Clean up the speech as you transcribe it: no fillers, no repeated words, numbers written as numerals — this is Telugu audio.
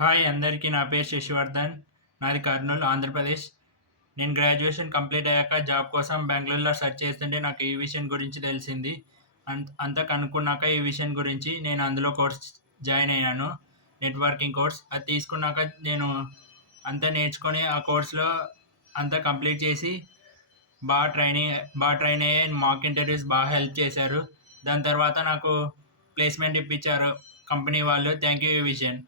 హాయ్ అందరికీ నా పేరు శశి వర్ధన్. నాది కర్నూలు, ఆంధ్రప్రదేశ్. నేను గ్రాడ్యుయేషన్ కంప్లీట్ అయ్యాక జాబ్ కోసం బెంగళూరులో సెర్చ్ చేస్తుంటే నాకు ఈ విషయం గురించి తెలిసింది. అంతా కనుక్కున్నాక ఈ విషయం గురించి నేను అందులో కోర్స్ జాయిన్ అయ్యాను, నెట్వర్కింగ్ కోర్స్. అది తీసుకున్నాక నేను అంతా నేర్చుకొని ఆ కోర్స్లో అంతా కంప్లీట్ చేసి బాగా ట్రైన్ అయ్యే మాక్ ఇంటర్వ్యూస్ బాగా హెల్ప్ చేశారు. దాని తర్వాత నాకు ప్లేస్మెంట్ ఇప్పించారు కంపెనీ వాళ్ళు. థ్యాంక్ యూ ఈ విషయం.